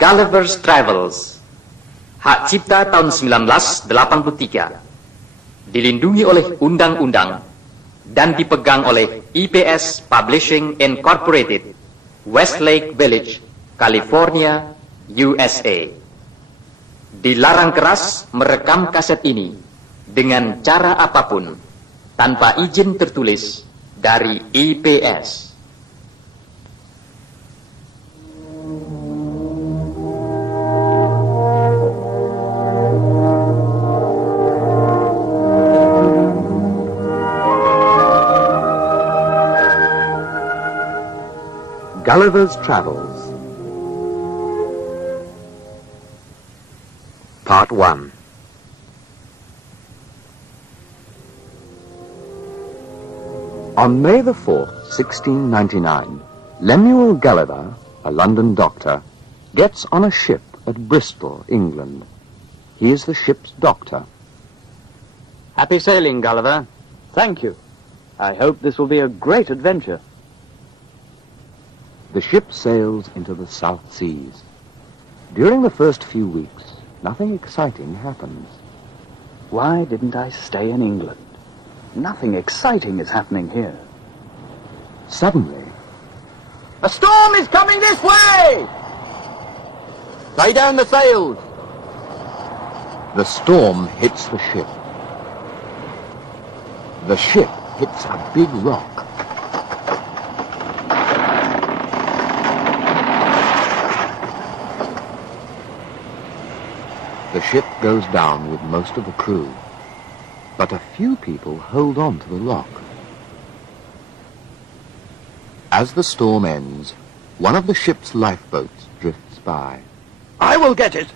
Gulliver's Travels. Hak cipta tahun 1983. Dilindungi oleh undang-undang dan dipegang oleh IPS Publishing Incorporated, Westlake Village, California, USA. Dilarang keras merekam kaset ini dengan cara apapun tanpa izin tertulis dari IPS. Gulliver's Travels, Part 1. On May the 4th, 1699, Lemuel Gulliver, a London doctor, gets on a ship at Bristol, England. He is the ship's doctor. Happy sailing, Gulliver. Thank you. I hope this will be a great adventure. The ship sails into the South Seas. During the first few weeks, nothing exciting happens. Why didn't I stay in England? Nothing exciting is happening here. Suddenly, A storm is coming this way! Lay down the sails. the storm hits the ship. The ship hits a big rock. The ship goes down with most of the crew, but a few people hold on to the rock. As the storm ends, one of the ship's lifeboats drifts by. I will get it.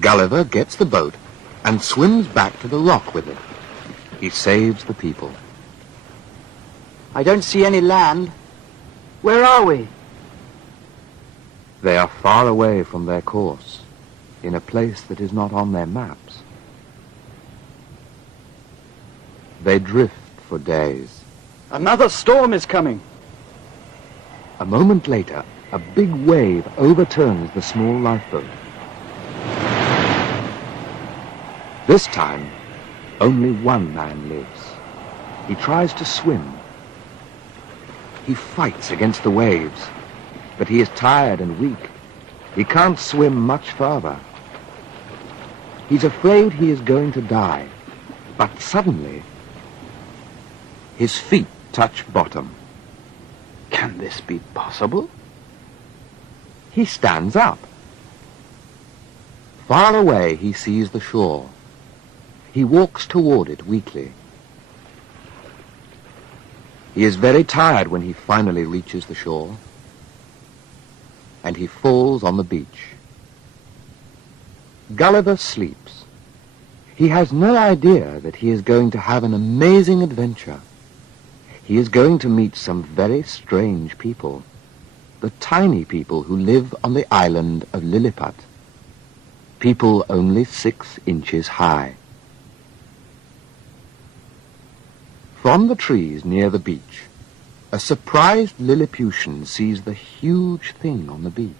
Gulliver gets the boat and swims back to the rock with it. He saves the people. I don't see any land. Where are we? They are far away from their course, in a place that is not on their maps. They drift for days. Another storm is coming. A moment later, a big wave overturns the small lifeboat. This time, only one man lives. He tries to swim. He fights against the waves, but he is tired and weak. He can't swim much farther. He's afraid he is going to die, but suddenly, his feet touch bottom. Can this be possible? He stands up. Far away, he sees the shore. He walks toward it weakly. He is very tired when he finally reaches the shore, and he falls on the beach. Gulliver sleeps. He has no idea that he is going to have an amazing adventure. He is going to meet some very strange people, the tiny people who live on the island of Lilliput, people only 6 inches high. From the trees near the beach, a surprised Lilliputian sees the huge thing on the beach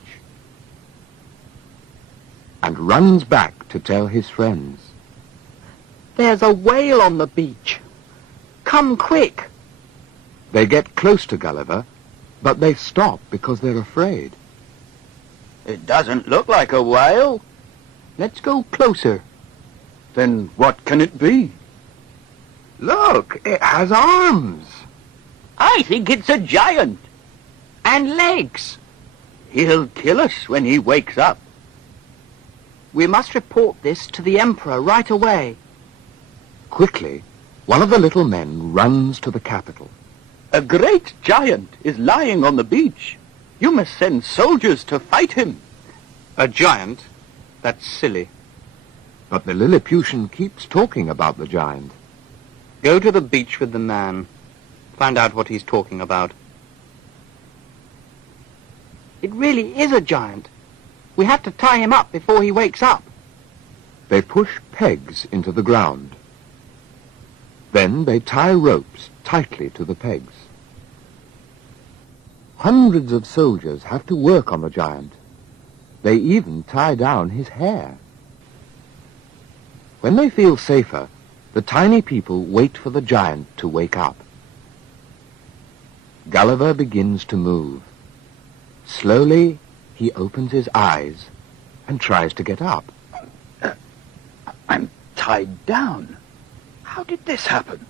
and runs back to tell his friends. There's a whale on the beach. Come quick. They get close to Gulliver, but they stop because they're afraid. It doesn't look like a whale. Let's go closer. Then what can it be? Look, it has arms. I think it's a giant. And legs. He'll kill us when he wakes up. We must report this to the Emperor right away. Quickly, one of the little men runs to the capital. A great giant is lying on the beach. You must send soldiers to fight him. A giant? That's silly. But the Lilliputian keeps talking about the giant. Go to the beach with the man. Find out what he's talking about. It really is a giant. We have to tie him up before he wakes up. They push pegs into the ground. Then they tie ropes tightly to the pegs. Hundreds of soldiers have to work on the giant. They even tie down his hair. When they feel safer, the tiny people wait for the giant to wake up. Gulliver begins to move. Slowly, he opens his eyes and tries to get up. I'm tied down. How did this happen?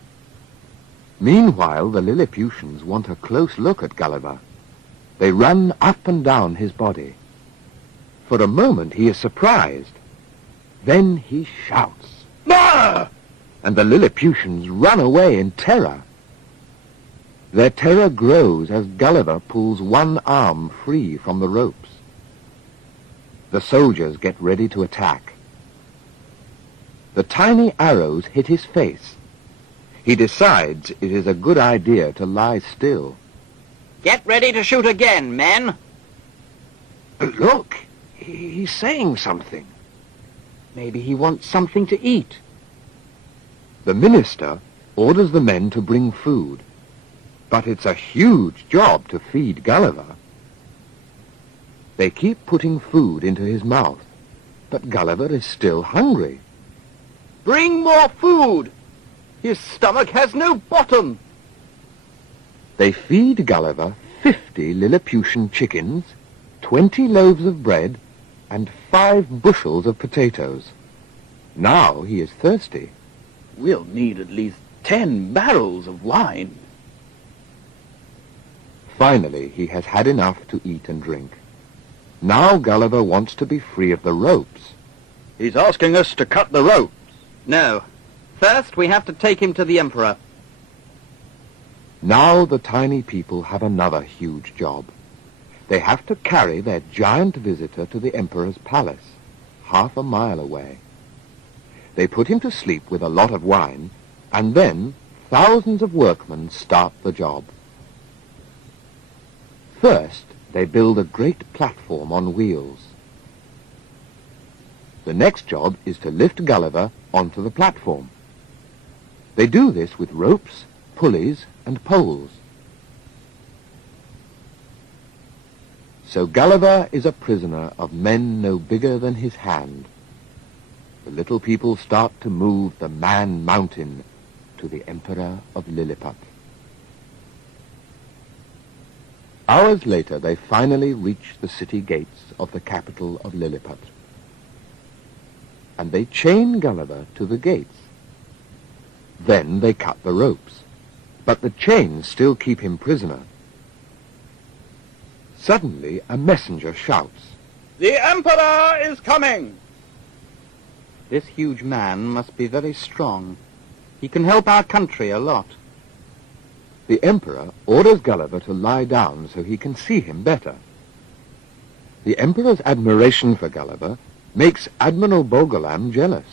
Meanwhile, the Lilliputians want a close look at Gulliver. They run up and down his body. For a moment, he is surprised. Then he shouts. Ah! And the Lilliputians run away in terror. Their terror grows as Gulliver pulls one arm free from the ropes. The soldiers get ready to attack. The tiny arrows hit his face. He decides it is a good idea to lie still. Get ready to shoot again, men. Look, he's saying something. Maybe he wants something to eat. The minister orders the men to bring food. But it's a huge job to feed Gulliver. They keep putting food into his mouth, but Gulliver is still hungry. Bring more food! His stomach has no bottom! They feed Gulliver 50 Lilliputian chickens, 20 loaves of bread, and 5 bushels of potatoes. Now he is thirsty. We'll need at least 10 barrels of wine. Finally, he has had enough to eat and drink. Now Gulliver wants to be free of the ropes. He's asking us to cut the ropes. No. First, we have to take him to the Emperor. Now the tiny people have another huge job. They have to carry their giant visitor to the Emperor's palace, half a mile away. They put him to sleep with a lot of wine, and then thousands of workmen start the job. First, they build a great platform on wheels. The next job is to lift Gulliver onto the platform. They do this with ropes, pulleys, and poles. So Gulliver is a prisoner of men no bigger than his hand. The little people start to move the Man Mountain to the Emperor of Lilliput. Hours later, they finally reach the city gates of the capital of Lilliput. And they chain Gulliver to the gates. Then they cut the ropes, but the chains still keep him prisoner. Suddenly, a messenger shouts, The Emperor is coming! This huge man must be very strong. He can help our country a lot. The Emperor orders Gulliver to lie down so he can see him better. The Emperor's admiration for Gulliver makes Admiral Bogolam jealous.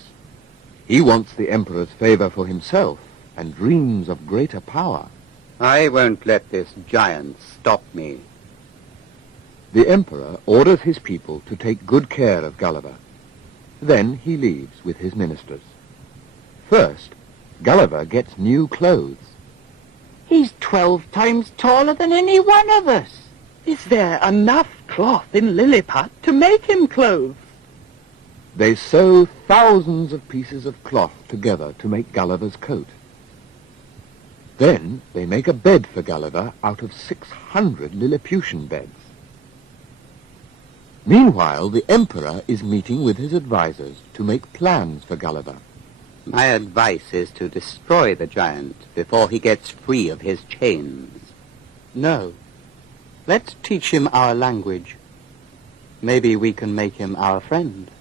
He wants the Emperor's favor for himself and dreams of greater power. I won't let this giant stop me. The Emperor orders his people to take good care of Gulliver. Then he leaves with his ministers. First, Gulliver gets new clothes. He's 12 times taller than any one of us. Is there enough cloth in Lilliput to make him clothes? They sew thousands of pieces of cloth together to make Gulliver's coat. Then they make a bed for Gulliver out of 600 Lilliputian beds. Meanwhile, the Emperor is meeting with his advisors to make plans for Gulliver. My advice is to destroy the giant before he gets free of his chains. No. Let's teach him our language. Maybe we can make him our friend.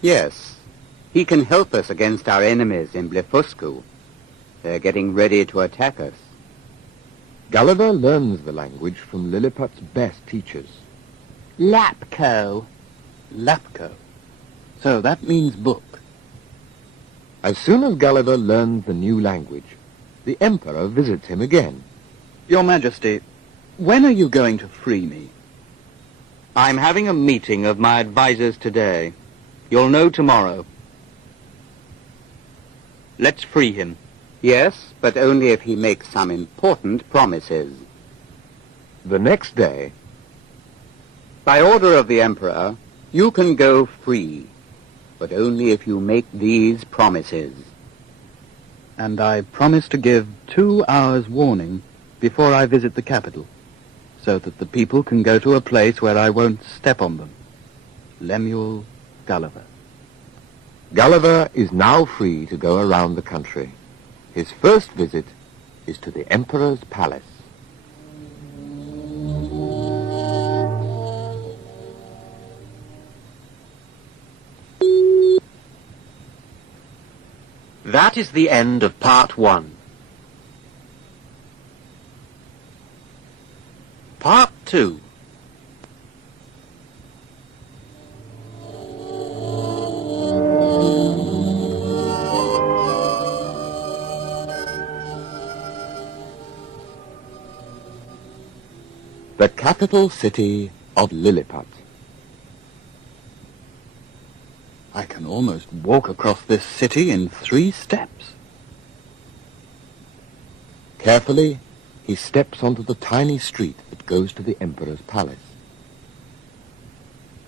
Yes, he can help us against our enemies in Blefuscu. They're getting ready to attack us. Gulliver learns the language from Lilliput's best teachers. Lapco. Lapco. So that means book. As soon as Gulliver learns the new language, the Emperor visits him again. Your Majesty, when are you going to free me? I'm having a meeting of my advisors today. You'll know tomorrow. Let's free him. Yes, but only if he makes some important promises. The next day, By order of the Emperor, you can go free, but only if you make these promises. And I promise to give 2 hours warning before I visit the capital, so that the people can go to a place where I won't step on them. Lemuel Gulliver. Gulliver is now free to go around the country. His first visit is to the Emperor's palace. That is the end of part 1. Part 2. The capital city of Lilliput. I can almost walk across this city in 3 steps. Carefully, he steps onto the tiny street that goes to the Emperor's palace.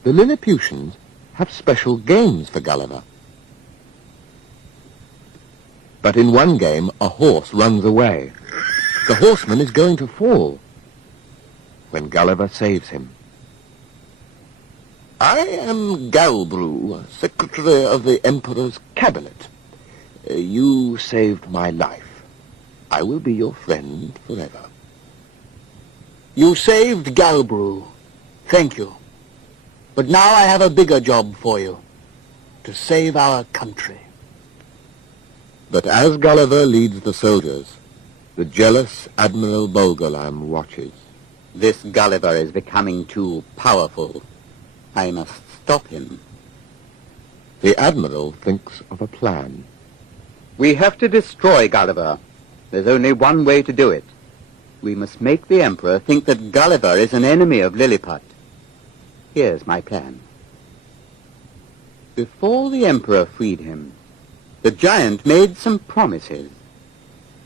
The Lilliputians have special games for Gulliver. But in one game, a horse runs away. The horseman is going to fall when Gulliver saves him. I am Galbrew, Secretary of the Emperor's Cabinet. You saved my life. I will be your friend forever. You saved Galbrew. Thank you. But now I have a bigger job for you. To save our country. But as Gulliver leads the soldiers, the jealous Admiral Bolgolam watches. This Gulliver is becoming too powerful. I must stop him. The Admiral thinks of a plan. We have to destroy Gulliver. There's only one way to do it. We must make the Emperor think that Gulliver is an enemy of Lilliput. Here's my plan. Before the Emperor freed him, the giant made some promises.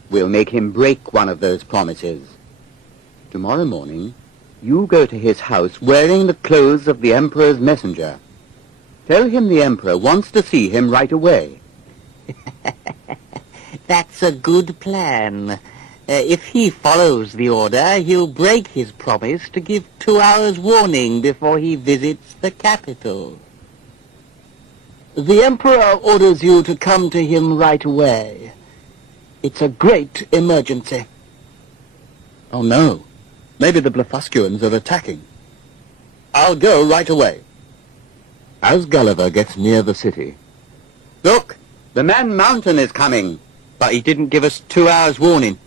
We'll make him break one of those promises. Tomorrow morning, you go to his house wearing the clothes of the Emperor's messenger. Tell him the Emperor wants to see him right away. That's a good plan. If he follows the order, he'll break his promise to give 2 hours warning before he visits the capital. The Emperor orders you to come to him right away. It's a great emergency. Oh no. Maybe the Blefuscuans are attacking. I'll go right away. As Gulliver gets near the city, Look, the Man Mountain is coming. But he didn't give us 2 hours warning.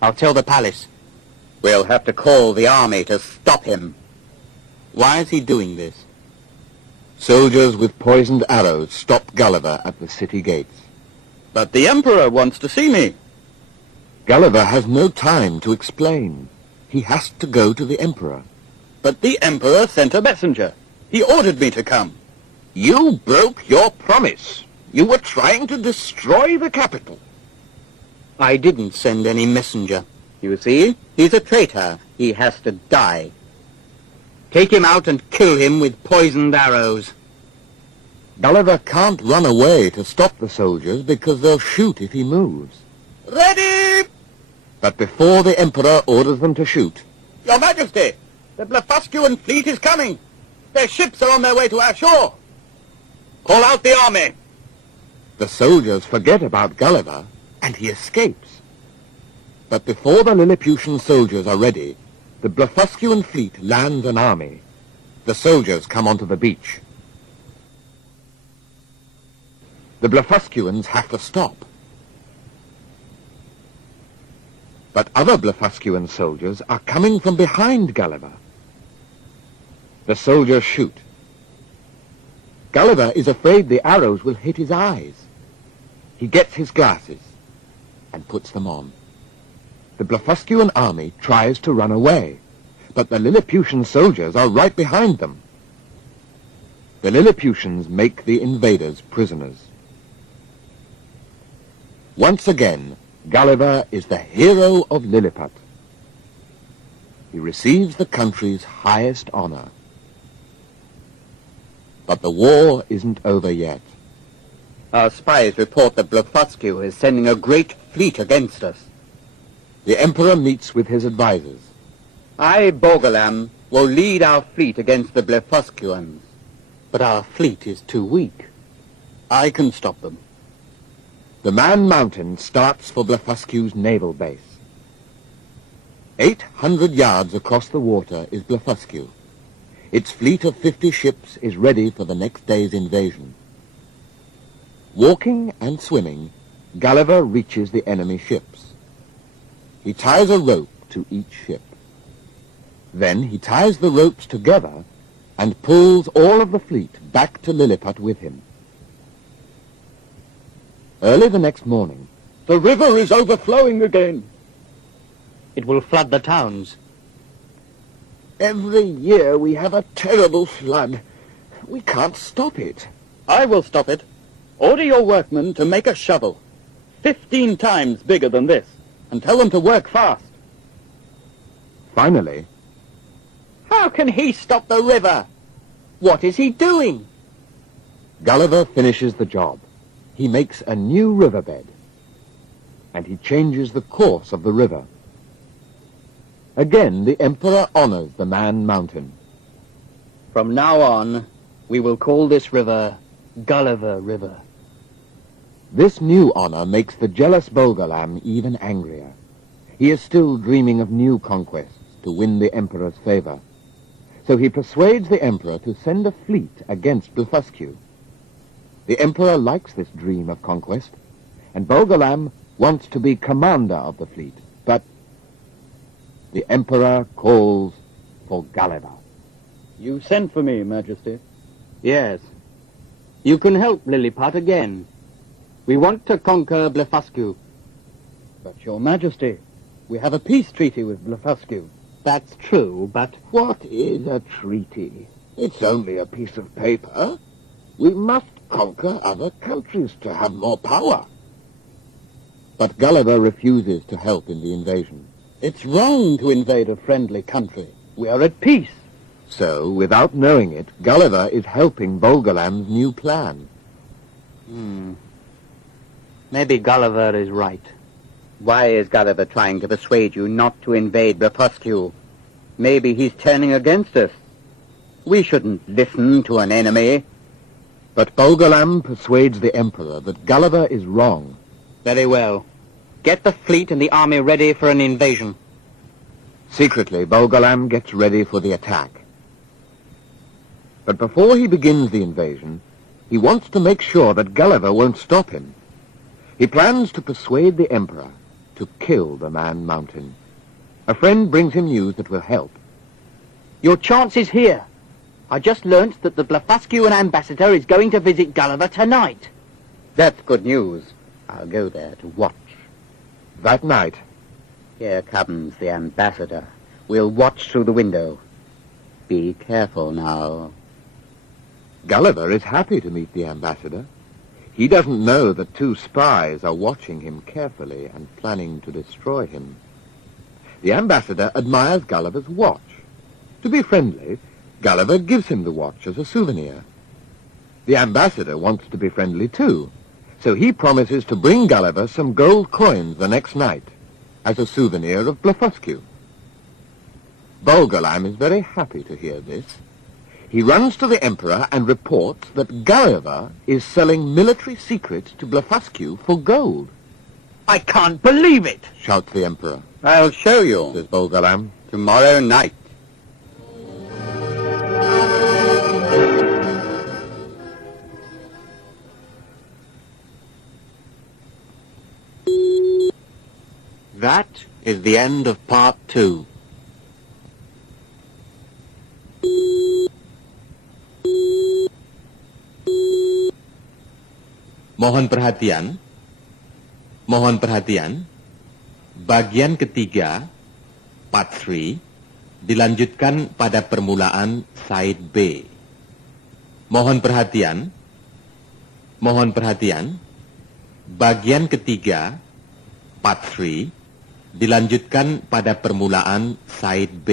I'll tell the palace. We'll have to call the army to stop him. Why is he doing this? soldiers with poisoned arrows stop Gulliver at the city gates. But the Emperor wants to see me. Gulliver has no time to explain. He has to go to the Emperor. But the Emperor sent a messenger. He ordered me to come. You broke your promise. You were trying to destroy the capital. I didn't send any messenger. You see, he's a traitor. He has to die. Take him out and kill him with poisoned arrows. Gulliver can't run away to stop the soldiers because they'll shoot if he moves. Ready! But before the Emperor orders them to shoot, Your Majesty, the Blefuscuan fleet is coming. Their ships are on their way to our shore. Call out the army. the soldiers forget about Gulliver and he escapes. But before the Lilliputian soldiers are ready, the Blefuscuan fleet lands an army. The soldiers come onto the beach. The Blefuscuans have to stop. But other Blefuscuan soldiers are coming from behind Gulliver. The soldiers shoot. Gulliver is afraid the arrows will hit his eyes. He gets his glasses and puts them on. The Blefuscuan army tries to run away, but the Lilliputian soldiers are right behind them. The Lilliputians make the invaders prisoners. Once again, Gulliver is the hero of Lilliput. He receives the country's highest honor. But the war isn't over yet. Our spies report that Blefuscu is sending a great fleet against us. The Emperor meets with his advisors. I, Bogalam, will lead our fleet against the Blefuscuans. But our fleet is too weak. I can stop them. The Man Mountain starts for Blefuscu's naval base. 800 yards across the water is Blefuscu. Its fleet of 50 ships is ready for the next day's invasion. Walking and swimming, Gulliver reaches the enemy ships. He ties a rope to each ship. Then he ties the ropes together and pulls all of the fleet back to Lilliput with him. Early the next morning, The river is overflowing again. It will flood the towns. every year we have a terrible flood. We can't stop it. I will stop it. Order your workmen to make a shovel, 15 times bigger than this, and tell them to work fast. Finally, How can he stop the river? What is he doing? Gulliver finishes the job. He makes a new riverbed, and he changes the course of the river. Again, the Emperor honors the Man Mountain. From now on, we will call this river Gulliver River. This new honor makes the jealous Bolgalam even angrier. He is still dreaming of new conquests to win the Emperor's favor. So he persuades the Emperor to send a fleet against Blefuscu. The Emperor likes this dream of conquest, and Bolgalam wants to be commander of the fleet, but the Emperor calls for Gulliver. You sent for me, Majesty. Yes. You can help Lilliput again. We want to conquer Blefuscu. But, Your Majesty, we have a peace treaty with Blefuscu. That's true, but What is a treaty? It's only a piece of paper. We must conquer other countries to have more power. But Gulliver refuses to help in the invasion. It's wrong to invade a friendly country. We are at peace. So, without knowing it, Gulliver is helping Bolgalam's new plan. maybe Gulliver is right. Why is Gulliver trying to persuade you not to invade Blefuscu? Maybe he's turning against us. We shouldn't listen to an enemy. But Bolgalam persuades the Emperor that Gulliver is wrong. Very well. Get the fleet and the army ready for an invasion. Secretly, Bolgalam gets ready for the attack. But before he begins the invasion, he wants to make sure that Gulliver won't stop him. He plans to persuade the Emperor to kill the Man Mountain. A friend brings him news that will help. Your chance is here. I just learnt that the Blefuscuan ambassador is going to visit Gulliver tonight. That's good news. I'll go there to watch. That night, Here comes the ambassador. We'll watch through the window. Be careful now. Gulliver is happy to meet the ambassador. He doesn't know that two spies are watching him carefully and planning to destroy him. The ambassador admires Gulliver's watch. To be friendly, Gulliver gives him the watch as a souvenir. The ambassador wants to be friendly too, so he promises to bring Gulliver some gold coins the next night as a souvenir of Blefuscu. Bolgalam is very happy to hear this. He runs to the Emperor and reports that Gulliver is selling military secrets to Blefuscu for gold. I can't believe it! Shouts the Emperor. I'll show you Says Bolgalam. tomorrow night. That is the end of part 2. Mohon perhatian. Mohon perhatian. Bagian ketiga, part 3, dilanjutkan pada permulaan side B. Mohon perhatian. Mohon perhatian. Bagian ketiga, part 3, Dilanjutkan pada permulaan side B.